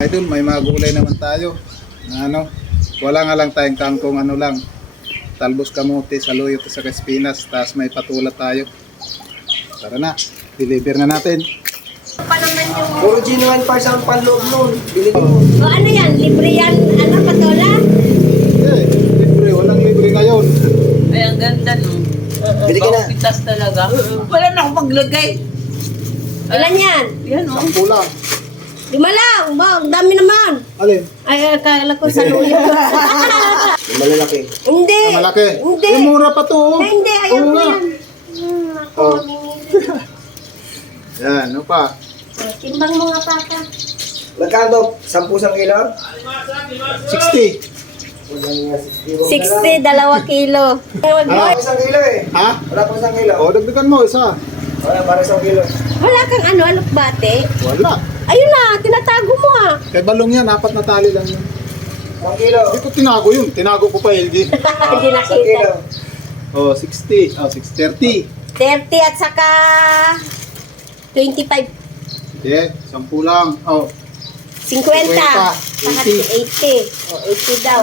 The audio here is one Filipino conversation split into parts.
Idol, may mga gulay naman tayo. Na wala nga lang tayong kangkong lang. Talbos kamote, saluyot sa espinas, tapos may patula tayo. Tara na, deliver na natin. Pa naman yung... Puro genuine parts ang panloob nun. Bilhin mo. O ano yan? Libre yan? Ano, patola? Libre, walang libre ngayon. Ay, ang ganda no. Bili ka na. Pitas talaga. Wala na akong maglagay. Ilan yan? Yan o. Sampu lang. 5 lang. Ba, ang dami naman. Alin? Ay, akala ko sa luyo. Yung malalaki. Hindi. Ah, malaki. Hindi. Eh, mura pa to. Ay, hindi. Ayaw Oo ko nga. yan. Ako, Oh. mamingin. Yan, ano pa? Timbang mo nga, Papa. Magkano? 10 isang kilo? 60. 60, 2 kilo. Wala pa isang kilo eh. Ha? Wala pa isang kilo. O, dagdagan mo isa. Wala para isang kilo. Wala kang alukbate? Wala. Ayun na, tinatago mo ah. Kay balong yan, 4 na tali lang yun. 1 kilo. Hindi ko tinago yun. Tinago ko pa, LG. Hindi Isang kilo. nakita. Oh, 60. Oh, 630. 30 at saka 25. Yeah, 10 lang. Oh, 50. 50, Saka 80. O, 80 daw.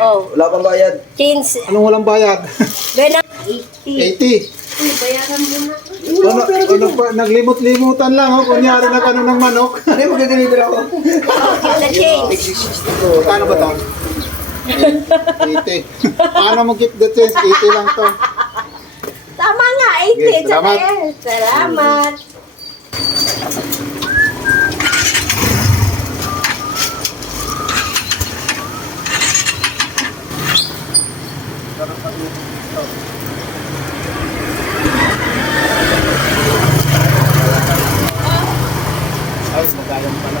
Oh, Wala pang bayad. change. anong walang bayad? Gana. 80. 80. Ano, bayaran mo na. Ano pa, naglimot-limutan lang, oh. Kunyari na ng manok. Hindi, mag-deliver ako. Oh, na change. 662. Paano ba to? 80. Paano mo keep the change? 80 lang to. Tama nga, 80. Okay, salamat. Salamat. Ay, magalang pala.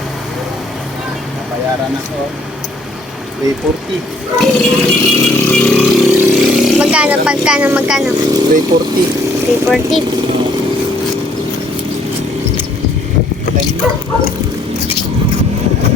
Nabayaran ako. 340. Magkano? 340. 340. Thank you.